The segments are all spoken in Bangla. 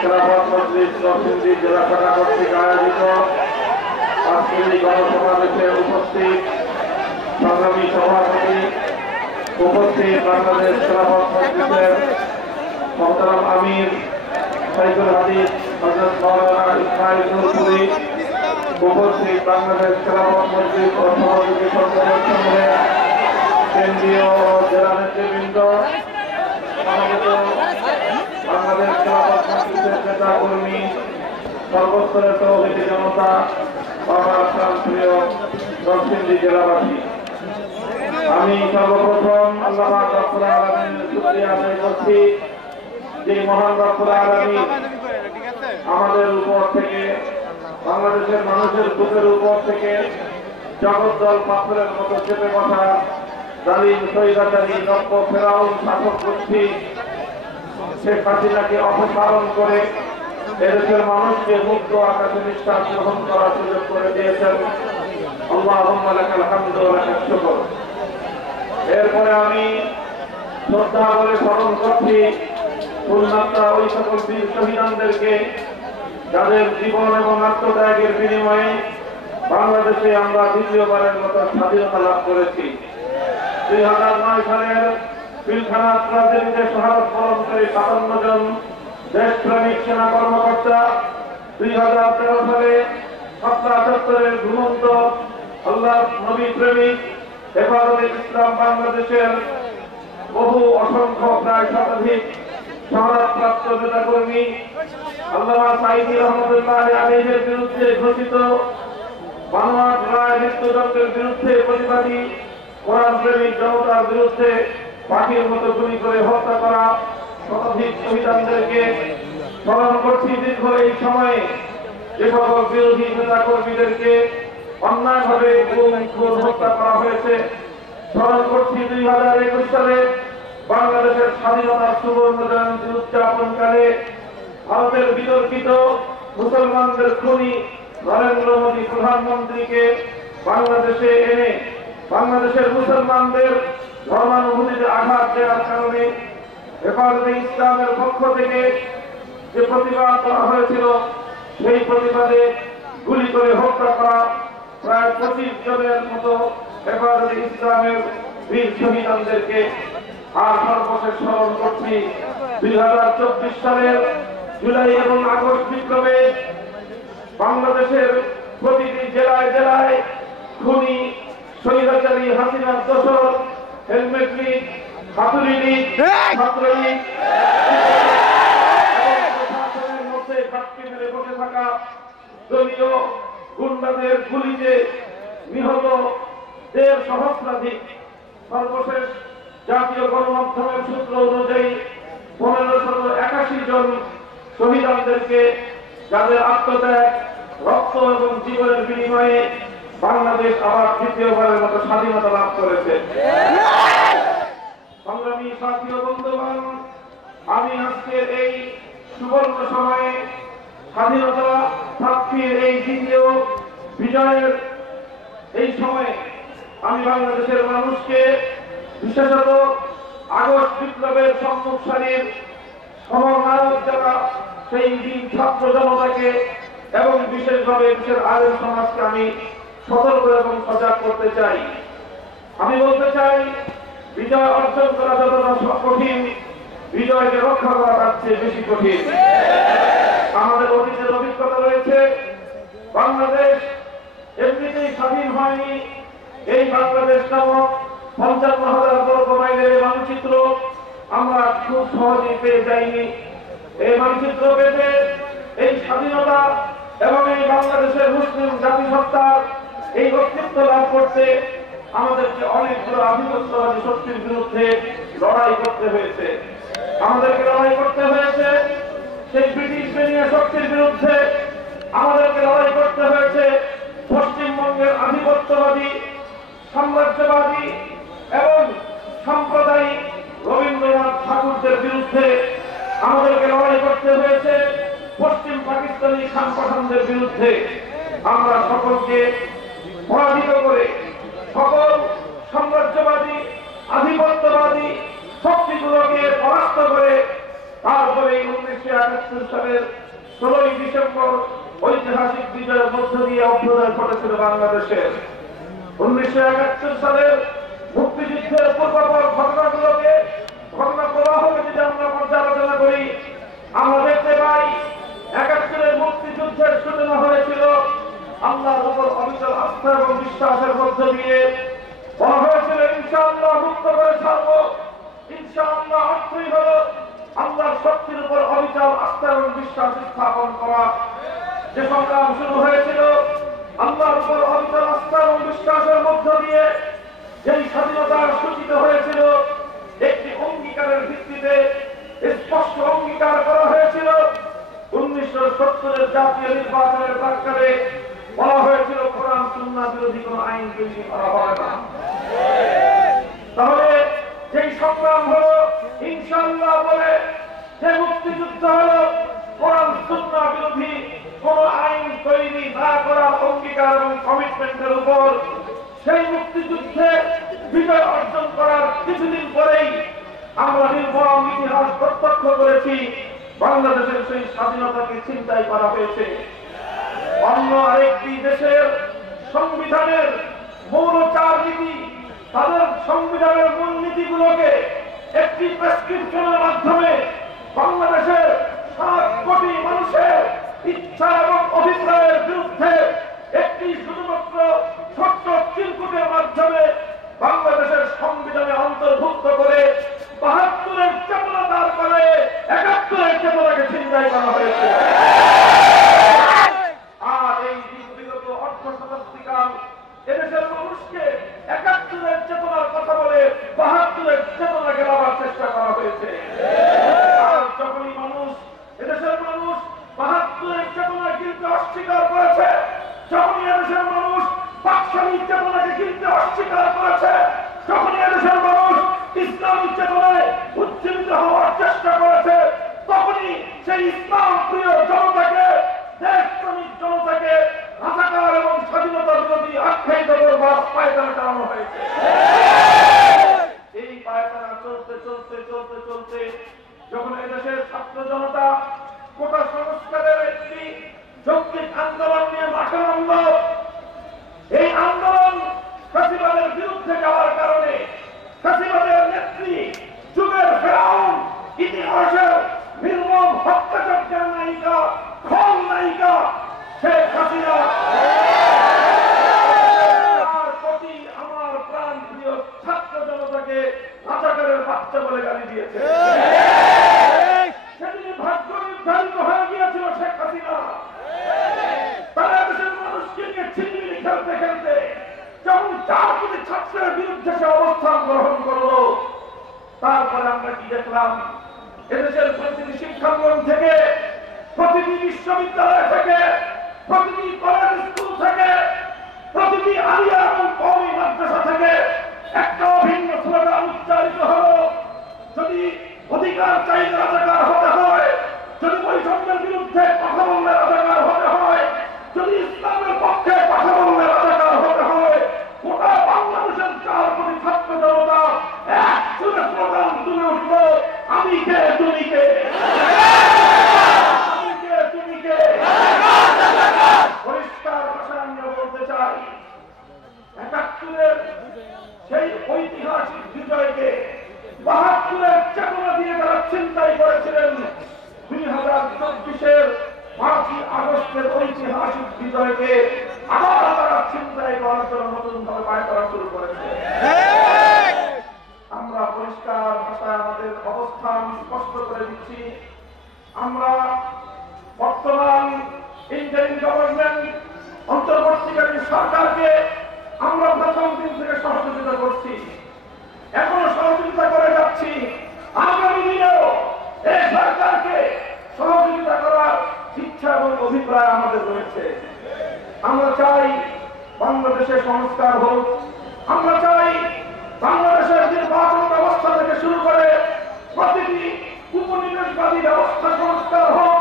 খেলাফত মজলিস নরসিংদী জেলা শাখা কর্তৃক আয়োজিত আজকের এই গণসমাবেশে উপস্থিত সংগ্রামী সভাপতি, উপস্থিত বাংলাদেশ খেলাফত মজলিসের মোহতারাম আমির সাইদুল হাদিস হযরত মাওলানা ইসমাইল নূরপুরী, উপস্থিত বাংলাদেশ খেলাফত মজলিস ও সহযোগী সংগঠনের কেন্দ্রীয় ও জেলা নেতৃবৃন্দ, বাংলাদেশ খেলাফত মজলিসের নেতা কর্মী, সর্বস্তরের তৌহিদি জনতা, আমার প্রিয় নরসিংদী জেলাবাসী, আমি সর্বপ্রথম আল্লাহ পাক রব্বুল আলামিনের শুকরিয়া আদায় করছি যে মহান রব্বুল আলামিন আমাদের উপর থেকে, বাংলাদেশের মানুষের বুকের উপর থেকে জগদ্দল পাথরের মতো চেপে বসা জালিম স্বৈরাচারী নব্য ফেরাউন শাসক গোষ্ঠী শেখ হাসিনাকে অপসারণ করে এদেশের মানুষকে মুক্ত আকাশে নিঃশ্বাস গ্রহণ করার সুযোগ করে দিয়েছেন। আল্লাহুম্মা লাকাল হামদু ওয়া লাকাশ শুকর। এরপরে আমি শ্রদ্ধা বলে স্মরণ করছি পূর্ণাত্মা ওই সকল বীর শহীদদেরকে যাদের জীবন এবং আত্মত্যাগের বিনিময়ে বাংলাদেশে আমরা দ্বিতীয়বারের মতো স্বাধীনতা লাভ করেছি। 2009 সালের পিলখানা ট্রাজেডিতে শাহাদাত বরণকারী 57 জন দেশপ্রেমিক সেনা কর্মকর্তা, 2013 সালে শাপলা চত্বরের ঘুমন্ত আল্লাহ নবী প্রেমিক হেফাজতে ইসলাম বাংলাদেশের বহু অসংখ্য প্রায় শতাধিক শাহাদাতপ্রাপ্ত নেতাকর্মী, আল্লামা সাঈদী রহমতুল্লাহ আলাইহির বিরুদ্ধে ঘোষিত বানোয়াট রায় মৃত্যুদণ্ডের বিরুদ্ধে প্রতিবাদী কোরআন প্রেমিক জনতার বিরুদ্ধে পাখির মতো গুলি করে হত্যা করা শতাধিক শহীদদেরকে স্মরণ করছি। দীর্ঘ এই সময়ে যে সকল বিরোধী নেতা কর্মীদেরকে অন্যায়ভাবে খুন হত্যা করা হয়েছে স্মরণ করছি। 2021 সালে বাংলাদেশের স্বাধীনতার সুবর্ণ জয়ন্তী উদযাপনকালে ভারতের বিতর্কিত মুসলমানদের খুনি নরেন্দ্র মোদী প্রধানমন্ত্রীকে বাংলাদেশে এনে বাংলাদেশের মুসলমানদের ধর্মানুভূতিতে আঘাত দেওয়ার কারণে হেফাজতে ইসলামের পক্ষ থেকে যে প্রতিবাদ করা হয়েছিল সেই প্রতিবাদে গুলি করে হত্যা করা প্রায় 25 জনের মতো হেফাজতে ইসলামের বীর শহীদদেরকে। আর সর্বশেষ স্মরণ করছি 2024 সালের জুলাই এবং আগস্ট বিপ্লবে বাংলাদেশের প্রতিটি জেলায় জেলায় খুনি স্বৈরাচারী হাসিনার দোসর হেলমেট লীগ, হাতুড়ি লীগ, ছাত্রলীগ প্রশাসনের মধ্যে ঘাটতি মেরে বসে থাকা দলীয় গুন্ডাদের গুলিতে নিহত 1.5 সহস্রাধিক। সর্বশেষ জাতীয় গণমাধ্যমের সূত্র অনুযায়ী 1581 জন শহীদদেরকে যাদের আত্মত্যাগ, রক্ত এবং জীবনের বিনিময়ে বাংলাদেশ আবার দ্বিতীয়বারের মতো স্বাধীনতা লাভ করেছে। সংগ্রামী সাথী ও বন্ধুগণ, আমি আজকের এই সুবর্ণ সময়ে স্বাধীনতা প্রাপ্তির এই দ্বিতীয় বিজয়ের এই সময়ে আমি বাংলাদেশের মানুষকে, বিশেষত আগস্ট বিপ্লবের সম্মুখ সারির সমরনায়ক যারা সেই দিন ছাত্র জনতাকে এবং বিশেষভাবে দেশের আলেম সমাজকে আমি সতর্ক এবং সজাগ করতে চাই। আমি বলতে চাই, বিজয় অর্জন করা যতটা কঠিন, বিজয়কে রক্ষা করা তার চেয়ে বেশি কঠিন। আমাদের অতীতের অভিজ্ঞতা রয়েছে, বাংলাদেশ এমনিতেই স্বাধীন হয়নি। এই বাংলাদেশ নামক 55,000 বর্গ মাইলের মানচিত্র আমরা খুব সহজেই পেয়ে যাইনি। এই মানচিত্র পেতে এই স্বাধীনতা এবং এই বাংলাদেশের মুসলিম জাতিসত্তার এই অস্তিত্ব লাভ করতে আমাদেরকে অনেকগুলো আধিপত্যবাদী শক্তির বিরুদ্ধে লড়াই করতে হয়েছে। আমাদেরকে লড়াই করতে হয়েছে সেই ব্রিটিশ বেনিয়া শক্তির বিরুদ্ধে, আমাদেরকে লড়াই করতে হয়েছে পশ্চিমবঙ্গের আধিপত্যবাদী, সাম্রাজ্যবাদী এবং সাম্প্রদায়িক রবীন্দ্রনাথ ঠাকুরদের বিরুদ্ধে, আমাদেরকে লড়াই করতে হয়েছে পশ্চিম পাকিস্তানি খান পাঠানদের বিরুদ্ধে। আমরা সকলকে পরাজিত করে, সকল সাম্রাজ্যবাদী আধিপত্যবাদী শক্তিগুলোকে পরাস্ত করে তারপরে 1971 সালের 16ই ডিসেম্বর ঐতিহাসিক বিজয়ের মধ্য দিয়ে অভ্যুদয় ঘটেছিল বাংলাদেশের। 1971 সালের মুক্তিযুদ্ধের পূর্বাপর ঘটনা প্রবাহকে যদি আমরা পর্যালোচনা করি, আমরা দেখতে পাই 71-এর মুক্তিযুদ্ধের সূচনা হয়েছিল আল্লাহর উপর অবিচল আস্থা এবং বিশ্বাসের মধ্য দিয়ে। বলা হয়েছিল ইনশাআল্লাহ মুক্ত করে ছাড়ব। ইনশাআল্লাহ অর্থই হল আল্লাহর শক্তির উপর অবিচল আস্থা এবং বিশ্বাস স্থাপন করা। যে সংগ্রাম শুরু হয়েছিল আল্লাহর উপর অবিচল আস্থা এবং বিশ্বাসের মধ্য দিয়ে, যেই স্বাধীনতার সূচিত হয়েছিল একটি অঙ্গীকারের ভিত্তিতে, স্পষ্ট অঙ্গীকার করা হয়েছিল। 1970-এর জাতীয় নির্বাচনের প্রাক্কালে বলা হয়েছিল কোরআন সুন্নাহ বিরোধী কোন আইন তৈরি করা হবে না। তাহলে যেই সংগ্রাম হলো ইনশাআল্লাহ বলে, যে মুক্তিযুদ্ধ হলো কোরআন সুন্নাহ বিরোধী কোন আইন তৈরি না করার অঙ্গীকার এবং কমিটমেন্টের উপর, সেই মুক্তিযুদ্ধে বিজয় অর্জন করার কিছুদিন পরেই আমরা নির্মম ইতিহাস প্রত্যক্ষ করেছি। বাংলাদেশের সেই স্বাধীনতাকে ছিনতাই করা হয়েছে। অন্য আরেকটি দেশের সংবিধানের মৌলচার নীতি, তাদের সংবিধানের মূলনীতিগুলোকে একটি প্রেসক্রিপশনের মাধ্যমে বাংলাদেশের 7 কোটি মানুষের ইচ্ছা এবং অভিপ্রায়ের বিরুদ্ধে একটি শুধুমাত্র ছোট্ট চিরকুটের মাধ্যমে বাংলাদেশের সংবিধানে অন্তর্ভুক্ত করে 72-এর চেতনা দাঁড় করে 71-এর চেতনাকে ছিনতাই করা হয়েছে। আর এই বিগত অর্ধ শতাব্দীকাল এদেশের মানুষকে 71-এর চেতনার কথা বলে 72-এর চেতনা গেলাবার চেষ্টা করা হয়েছে। আর যখনই এদেশের মানুষ 72-এর চেতনা কিনতে অস্বীকার করেছে, যখনই এদেশের মানুষ পাকশালীর চেতনাকে কিনতে অস্বীকার করেছে, যখনই এদেশের মানুষ ইসলামী চেতনায় উজ্জীবিত হওয়ার চেষ্টা করেছে, তখনই সেই ইসলাম প্রিয় জনতাকে, দেশপ্রেমিক জনতাকে রাজাকার এবং স্বাধীনতা বিরোধী আখ্যায়িত করবার পায়তারা চালানো হয়েছে। এই পায়তারা চলতে চলতে চলতে চলতে যখন এদেশের ছাত্র জনতা কোটা সংস্কারের একটি যৌক্তিক আন্দোলন নিয়ে মাঠে নামল, এই আন্দোলন ফ্যাসিবাদের বিরুদ্ধে যাওয়ার কারণে ফ্যাসিবাদের নেত্রী, যুগের ফেরাউন, ইতিহাসের নির্মম হত্যাযজ্ঞের নায়িকা, খল নায়িকা শেখ হাসিনা তার প্রতি আমার প্রাণ প্রিয় ছাত্র জনতাকে রাজাকারের বাচ্চা বলে গালি দিয়েছে। সেদিন ভাগ্য নির্ধারিত হয়ে গিয়েছিল শেখ হাসিনা। তারা দেশের মানুষকে নিয়ে ছিনিমিনি খেলতে খেলতে যখন 4 কোটি ছাত্রের বিরুদ্ধে সে অবস্থান গ্রহণ করলো, তারপরে আমরা কি দেখলাম? এদেশের প্রতিটি শিক্ষাঙ্গন থেকে, প্রতিটি বিশ্ববিদ্যালয় থেকে, প্রতিটি কলেজ স্কুল থেকে, প্রতিটি আলিয়া এবং কওমি মাদ্রাসা থেকে একটা অভিন্ন স্লোগান উচ্চারিত হলো, যদি অধিকার চাইলে রাজাকার হতে হয়, যদি বৈষম্যের বিরুদ্ধে কথা বললে রাজাকার হতে হয়, যদি ইসলামের পক্ষে কথা বললে রাজাকার হতে হয়, গোটা বাংলাদেশের 4 কোটি ছাত্র জনতা এক সুরে স্লোগান তুলে উঠল, আমি কে তুমি কে, আমি কে তুমি কে। পরিষ্কার ভাষায় আমরা বলতে চাই, 71-এর সেই ঐতিহাসিক বিজয়কে 72-এর চেতনা দিয়ে তারা ছিনতাই করেছিলেন। 2024-এর 5ই আগস্টের ঐতিহাসিক বিজয়কে আবার তারা ছিনতাই করার জন্য নতুনভাবে পায়তারা শুরু করেছে। আমরা পরিষ্কার ভাষায় আমাদের অবস্থান স্পষ্ট করে দিচ্ছি। আমরা বর্তমান ইন্টারিম গভর্নমেন্ট, অন্তর্বর্তীকালীন সরকারকে আমরা প্রথম দিন থেকে সহযোগিতা করছি, এখনো সহযোগিতা করে যাচ্ছি। আগামী দিনেও এই সরকারকে সহযোগিতা করার ইচ্ছা এবং অভিপ্রায় আমাদের রয়েছে। আমরা চাই বাংলাদেশে সংস্কার হোক, আমরা চাই বাংলাদেশের নির্বাচন ব্যবস্থা থেকে শুরু করে প্রতিটি উপনিবেশবাদী ব্যবস্থা সংস্কার হোক।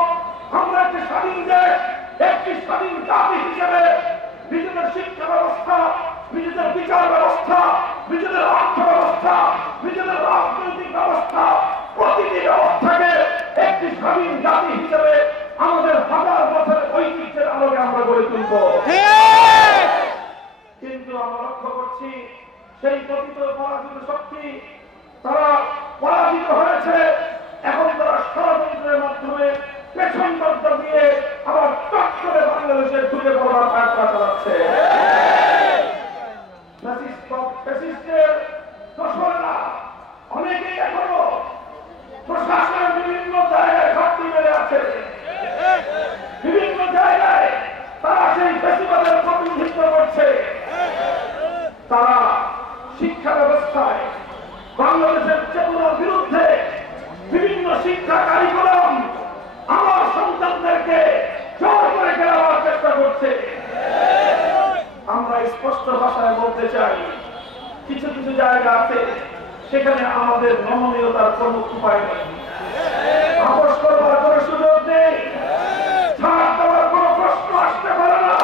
আমরা একটি স্বাধীন দেশ, একটি স্বাধীন জাতি হিসেবে নিজেদের শিক্ষা ব্যবস্থা, নিজেদের বিচার ব্যবস্থা, নিজেদের অর্থ ব্যবস্থা, নিজেদের রাজনৈতিক ব্যবস্থা, প্রতিটি ব্যবস্থাকে সেই পতিত পরাজিত শক্তি তারা পরাজিত হয়েছে। এখন তারা ষড়যন্ত্রের মাধ্যমে পেছন দরজা দিয়ে আবার টক করে বাংলাদেশের ঢুকে পড়ার চেষ্টা চালাচ্ছে। ফ্যাসিস্টের দোসররা অনেকেই এখনো প্রশাসনের বিভিন্ন জায়গায় ঘাটতি মেরে আছে। বিভিন্ন জায়গায় তারা সেই ফ্যাসিবাদের প্রতিনিধিত্ব করছে। তারা শিক্ষা ব্যবস্থায় বাংলাদেশের চেতনার বিরুদ্ধে বিভিন্ন শিক্ষা কারিকুলাম আমার সন্তানদেরকে জোর করে গেলাবার চেষ্টা করছে। আমরা স্পষ্ট ভাষায় বলতে চাই, কিছু কিছু জায়গা আছে সেখানে আমাদের নমনীয়তার কোনো উপায় নেই, আপোষ করবার কোনো সুযোগ নেই, ছাড় দেওয়ার কোনো প্রশ্ন আসতে পারে না।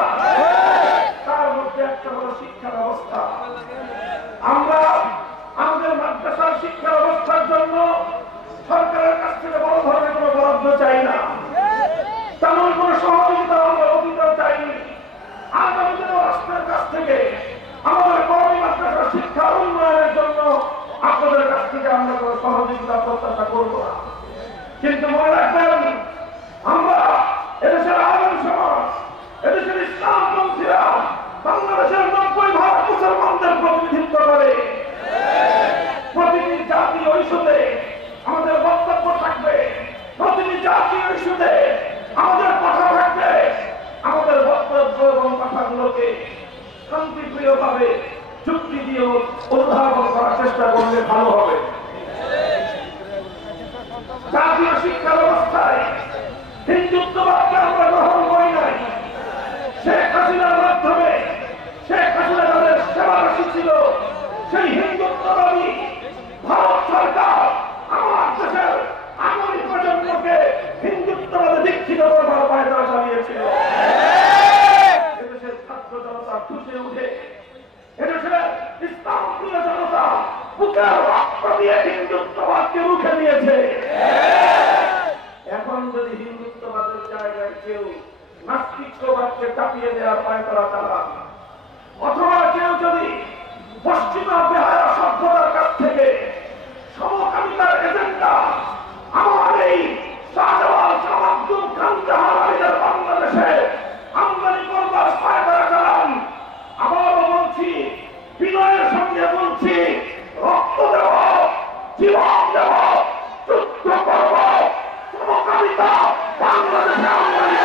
তার মধ্যে একটা হলো শিক্ষা ব্যবস্থা। আমরা আমাদের মাদ্রাসার শিক্ষা ব্যবস্থার জন্য সরকারের কাছ থেকে বড় ধরনের কোনো বরাদ্দ চাই না, তেমন কোনো সহযোগিতা আমরা অতীতেও চাইনি। আগামী দিনে রাষ্ট্রের কাছ থেকে আমাদের কওমি মাদ্রাসার শিক্ষা উন্নয়নের জন্য আপনাদের কাছ থেকে আমরা কোনো সহযোগিতা প্রত্যাশা করব না। কিন্তু মনে রাখবেন, আমরা এদেশের আলেম সমাজ, এদেশের ইসলামপন্থীরা বাংলাদেশের 90% মুসলমানদের প্রতিনিধিত্ব করে। প্রতিটি জাতীয় ইস্যুতে আমাদের বক্তব্য থাকবে, প্রতিটি জাতীয় ইস্যুতে আমাদের কথা থাকবে। আমাদের বক্তব্য এবং কথাগুলোকে শান্তিপ্রিয়ভাবে যুক্তি দিয়ে উদ্ভাবন করার চেষ্টা করলে ভালো হবে। জাতীয় শিক্ষা ব্যবস্থায় হিন্দুত্ববাদকে আমরা গ্রহণ করি নাই। শেখ হাসিনার মাধ্যমে শেখ হাসিনা তাদের সেবারসী ছিল। সেই হিন্দুত্ববাদী ভারত সরকার আমার দেশের আগামী প্রজন্মকে হিন্দুত্ববাদে দীক্ষিত করবার পায়তারা চালিয়েছিল। এদেশের ছাত্র জনতা ফুসে উঠে, এদেশের ইসলামপ্রিয় জনতা বুকের রক্ত দিয়ে হিন্দুত্ববাদকে রুখে দিয়েছে। এখন যদি হিন্দুত্ববাদের জায়গায় কেউ নাস্তিকবাদকে চাপিয়ে দেওয়ার পায়তারা চালান, অথবা কেউ যদি পশ্চিমা বেহায়া সভ্যতার কাছ থেকে সমকামিতার এজেন্ডা আমার এই শাহজালাল শাহ আব্দুল খান জাহানারীদের বাংলাদেশে আমদানি করবার পায়তারা চালান, আবারও বলছি, বিনয়ের সঙ্গে বলছি, রক্ত দেব, জীবন দেব, যুদ্ধ করব, সমকামিতা বাংলাদেশে আমদানি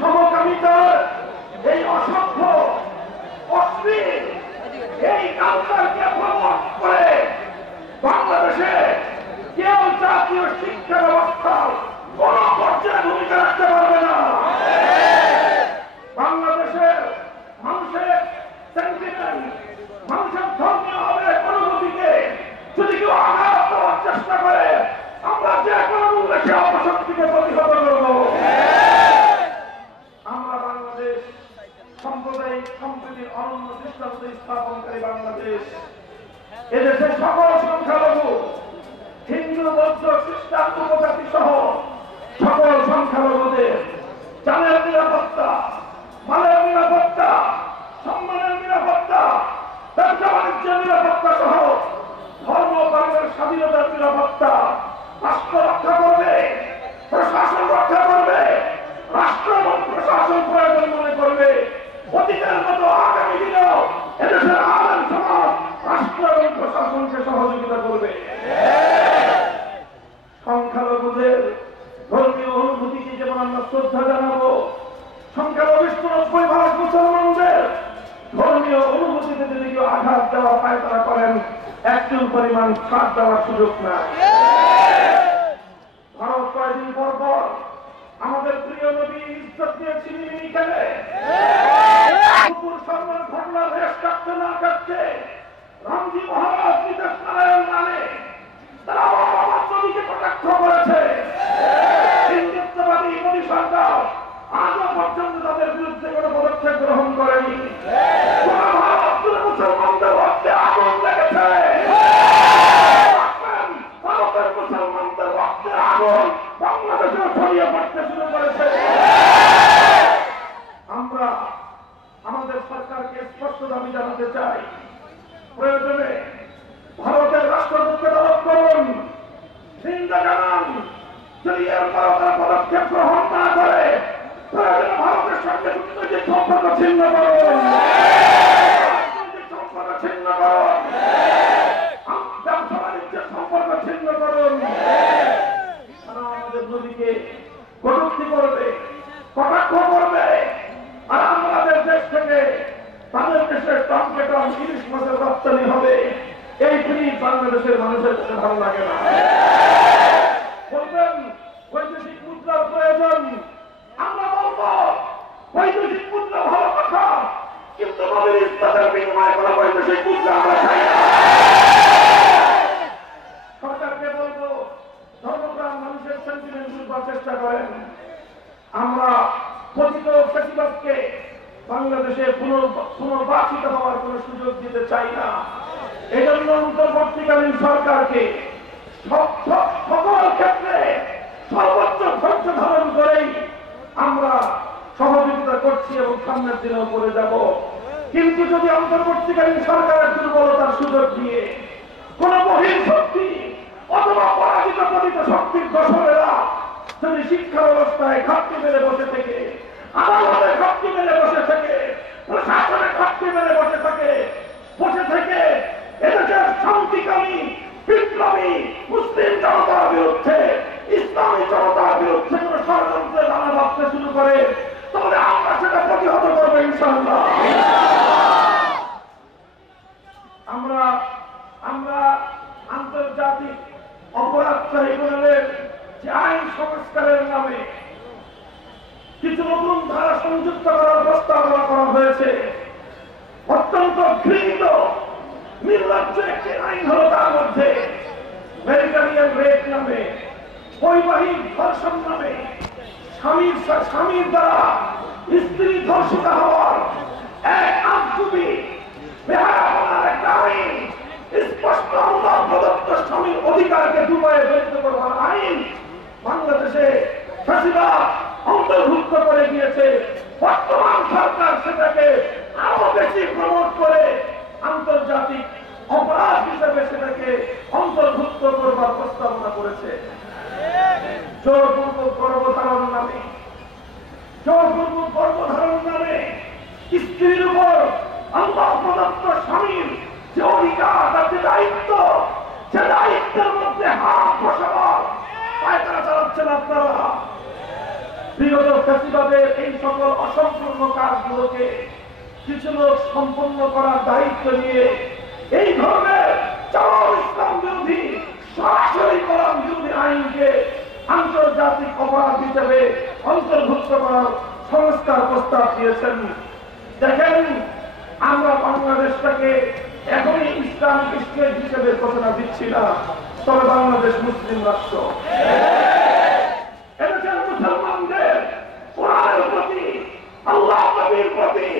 সমকামিতার এই অসভ্য অশ্লীল এই কালচারকে প্রমোট করে বাংলাদেশে কেউ জাতীয় শিক্ষা ব্যবস্থার কোন পর্যায়ে ভূমিকা রাখতে পারবে না। বাংলাদেশের মানুষের সেন্টিমেন্ট, মানুষের ধর্মীয় আবেগ অনুভূতিকে যদি কেউ আঘাত দেওয়ার চেষ্টা করে, আমরা যে কোনো মূল্যে সে অপশক্তিকে প্রতিহত করব। আমরা বাংলাদেশ সাম্প্রদায়িক সম্প্রীতির অনন্য দৃষ্টান্ত স্থাপনকারী বাংলাদেশ। এদেশের সকল সংখ্যালঘু, হিন্দু, বৌদ্ধ, খ্রিস্টান, উপজাতি সহ সকল সংখ্যালঘুদের জানের নিরাপত্তা, মালের নিরাপত্তা, সম্মানের নিরাপত্তা, ব্যবসা বাণিজ্যের নিরাপত্তা সহ ধর্ম কর্মের স্বাধীনতার নিরাপত্তা রাষ্ট্র রক্ষা করবে, প্রশাসন রক্ষা করবে, রাষ্ট্র এবং প্রশাসন প্রয়োজন মনে করবে। অতীতের মতো আগামী দিনেও এদেশের আলেম সমাজ রাষ্ট্র এবং প্রশাসনকে সহযোগিতা করবে। সংখ্যালঘুদের ধর্মীয় অনুভূতিকে যেমন আমরা শ্রদ্ধা জানাবো, সংখ্যালঘিষ্ঠ 90% মুসলমানদের ধর্মীয় অনুভূতিতে যদি কেউ আঘাত দেওয়া পায়তারা করেন, একটু পরিমাণ ছাড় দেওয়ার সুযোগ নাই। ভারত কয়েকদিন পর আমাদের খেলে কুকুর শর্মার ঘটনার রেশ কাটতে না কাটতে রামজি মহারাজ নিতেশ নারায়ণ মানে তারা আমার নদীকে কটাক্ষ করেছে। হিন্দুত্ববাদী মোদী সরকার আজও পর্যন্ত তাদের বিরুদ্ধে কোনো পদক্ষেপ গ্রহণ করেনি। মুসলমানদের রক্তে আগুন লেগেছে, ভারতের মুসলমানদের রক্তে আগুন বাংলাদেশেও ছড়িয়ে পড়তে শুরু করেছে। আমরা আমাদের সরকারকে স্পষ্ট দাবি জানাতে চাই, প্রয়োজনে ভারতের রাষ্ট্রদূতকে তলব করুন, নিন্দা জানান। যদি এরপরও তারা পদক্ষেপ গ্রহণ না করে প্রয়োজনে ভারতের সঙ্গে কূটনৈতিক সম্পর্ক ছিন্ন করুন, সম্পর্ক ছিন্ন করুন, ব্যবসা বাণিজ্যের সম্পর্ক ছিন্ন করুন। তারা আমাদের নদীকে কটূক্তি করবে, কটাক্ষ করবে, আর আমাদের দেশ থেকে তাদের দেশের টনকে টন ইলিশ মাছের রপ্তানি হবে। এই জিনিস বাংলাদেশের মানুষের কাছে ভালো লাগে না। বলবেন বৈদেশিক মুদ্রার প্রয়োজন, আমরা বলবো বৈদেশিক মুদ্রা ভালো কথা, কিন্তু নবীর ইস্তাদের বিনিময়ে কোনো বৈদেশিক মুদ্রা আমরা চাই না। সরকারকে বলবো ধর্মপ্রাণ মানুষের সেন্টিমেন্ট বুঝবার চেষ্টা করেন। আমরা পতিত ফ্যাসিবাদকে বাংলাদেশে পুনর্বাসিত হওয়ার কোন সুযোগ দিতে চাই না। এই জন্য অন্তর্বর্তীকালীন সরকারকে সকল ক্ষেত্রে সর্বোচ্চ ধৈর্য ধারণ করেই আমরা সহযোগিতা করছি এবং সামনের দিনেও করে যাব। কিন্তু যদি অন্তর্বর্তীকালীন সরকারের দুর্বলতার সুযোগ দিয়ে কোন বহিঃশক্তি অথবা পরাজিত পতিত শক্তির দোসরেরা যদি শিক্ষা ব্যবস্থায় ঘাটতি মেরে বসে থেকে, আদালতে ঘাটতি মেরে বসে থেকে, প্রশাসনে ঘাটতি মেরে বসে থেকে এদেশের শান্তিকামী বিপ্লবী মুসলিম জনতার বিরুদ্ধে, ইসলামী জনতার বিরুদ্ধে কোন ষড়যন্ত্রে দানা বাঁধতে শুরু করে, তাহলে আমরা সেটা প্রতিহত করবো ইনশাআল্লাহ। আমরা আন্তর্জাতিক অপরাধ ট্রাইব্যুনালের যে আইন সংস্কারের নামে কিছু নতুন ধারা সংযুক্ত করার প্রস্তাবনা করা হয়েছে। অত্যন্ত ঘৃণিত নির্লজ্জ একটি আইন হল তার মধ্যে মেডিকেলিয়ান রেপ নামে, বৈবাহিক ধর্ষণ নামে স্বামীর দ্বারা স্ত্রী ধর্ষিতা হওয়ার এক আজগুবি বেহায়াপনার একটা আইন, স্পষ্ট আল্লাহ প্রদত্ত স্বামীর অধিকারকে দুবাইয়ে জড়িত করবার আইন বাংলাদেশে ফ্যাসিবাদ অন্তর্ভুক্ত করে দিয়েছে। বর্তমান সরকার সেটাকে আরো বেশি প্রমোট করে আন্তর্জাতিক অপরাধ হিসেবে সেটাকে অন্তর্ভুক্ত করবার প্রস্তাবনা করেছে। জোরপূর্বক গর্ভধারণ নামে স্ত্রীর উপর আল্লাহ প্রদত্ত স্বামীর যে অধিকার, তার যে দায়িত্ব, সে দায়িত্বের মধ্যে হাত বসাবার পায়তারা চালাচ্ছেন আপনারা। বিগত ফ্যাসিবাদের এই সকল অসম্পূর্ণ কাজগুলোকে কিছু লোক সম্পন্ন করার দায়িত্ব নিয়ে এই ধরনের ইসলাম বিরোধী, সরাসরি কোরআন বিরোধী আইনকে আন্তর্জাতিক অপরাধ হিসেবে অন্তর্ভুক্ত করার সংস্কার প্রস্তাব দিয়েছেন। দেখেন, আমরা বাংলাদেশটাকে এখনই ইসলামিক স্টেট হিসেবে ঘোষণা দিচ্ছি না, তবে বাংলাদেশ মুসলিম রাষ্ট্র। এদেশের মুসলমানদের কোরআনের প্রতি, আল্লাহ নবীর প্রতি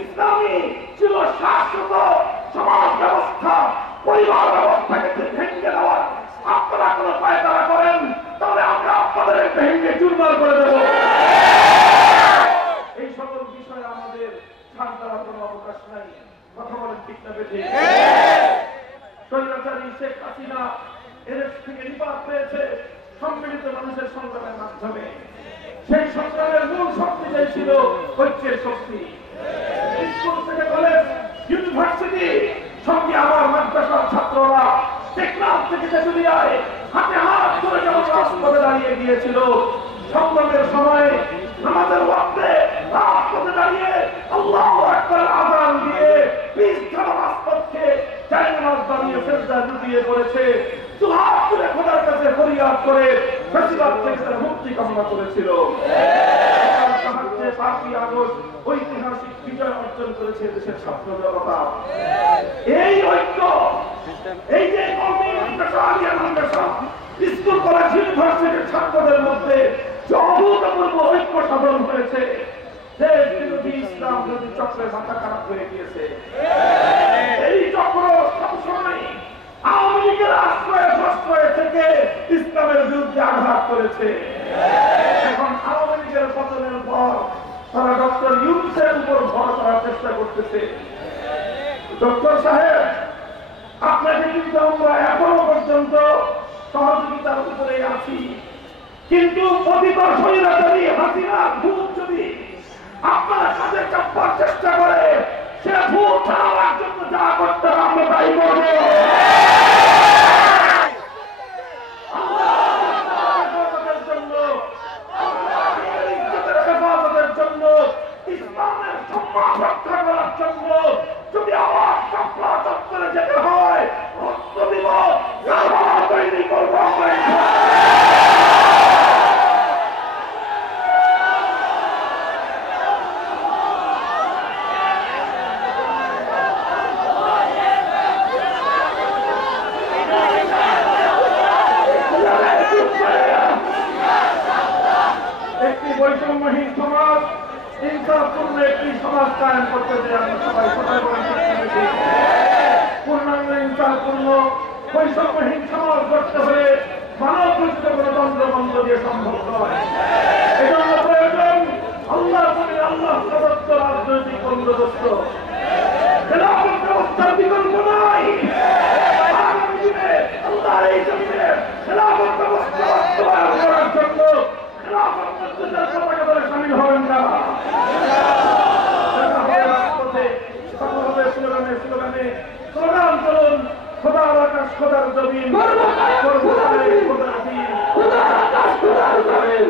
ইসলামী ছিল শাশ্বত সমাজ ব্যবস্থা, পরিবার ব্যবস্থাকে ভেঙে দেওয়ার আপনারা কোন পায়তারা করেন, তাহলে আমরা আপনাদের ভেঙে চুরমার করে দেব। এই সকল বিষয়ে আমাদের ছাড় দেওয়ার কোন অবকাশ নাই। কথা বলেন ঠিক না বেঠিক? স্বৈরাচারী শেখ হাসিনা এদেশ থেকে নিপাত পেয়েছে সম্মিলিত মানুষের সংগ্রামের মাধ্যমে। সেই সংগ্রামের মূল শক্তিটাই ছিল ঐক্যের শক্তি। স্কুল থেকে কলেজ, ইউনিভার্সিটি, সঙ্গে আমার মাদ্রাসার ছাত্ররা টেকনাফ থেকে তেঁতুলিয়ায় হাতে হাত ধরে যেমন রাজপথে দাঁড়িয়ে গিয়েছিল, সংগ্রামের সময় নামাজের ওয়াক্তে রাজপথে দাঁড়িয়ে আল্লাহু আকবার আযান দিয়ে রাজপথকে জায়নামাজ দাঁড়িয়ে সেজদায় লুটিয়ে পড়েছে, দুহাত তুলে খোদার কাছে ফরিয়াদ করে ফ্যাসিবাদ থেকে মুক্তি কামনা করেছিল। সাহায্যের 5ই আগস্ট ঐতিহাসিক বিজয় অর্জন করেছে দেশের ছাত্র জনতা। এই ঐক্য, এই যে স্কুল কলেজ ইউনিভার্সিটির ছাত্রদের মধ্যে যে অভূতপূর্ব ঐক্য সাধন হয়েছে, দেশ বিরোধী ইসলাম বিরোধী চক্রের মাথা খারাপ হয়ে গিয়েছে। এই চক্র সবসময় আওয়ামী লীগের আশ্রয়ে প্রশ্রয় থেকে ইসলামের বিরুদ্ধে আঘাত করেছে। এখন আওয়ামী লীগের পতনের পর তারা ডক্টর ইউনূসের উপর ভর করার চেষ্টা করতেছে। ডক্টর সাহেব, আপনাকে কিন্তু আমরা এখনো পর্যন্ত সহযোগিতার উপরে আছি, কিন্তু পতিত স্বৈরাচারী হাসিনা ভূত যদি আপনার সাথে চাপবার চেষ্টা করে, সে ভূত ছাড়াবার জন্য যা করতে আমরা তাই করব। ইসলামের সম্মান রক্ষা করার জন্য যদি আবার চক্রা চক্রে যেতে হয়, রক্ত দিব, তৈরি করবো। একটি বৈষম্যহীন সমাজ, ইনসাফপূর্ণ একটি সমাজ কায়েম করতে চাই আমরা সবাই। পূর্ণাঙ্গ ইনসাফপূর্ণ বৈষম্যহীন সমাজ গড়তে হলে মানব রচিত গণতন্ত্র বন্ধ দিয়ে সম্ভব নয়। এজন্য প্রয়োজন আল্লাহ প্রদত্ত রাজনৈতিক বন্দোবস্ত। খেলাফত ব্যবস্থার বিকল্প নাই। আগামী দিনে আল্লাহর এই জমিনে খেলাফত ব্যবস্থা বাস্তবায়ন করার জন্য খেলাফত মজলিসের পতাকা ধরে শামিল হবেন না। স্লোগান চলুন, খোদার আকাশ খোদার জমিন, খোদার দিন, খোদার আকাশ খোদার জমিন।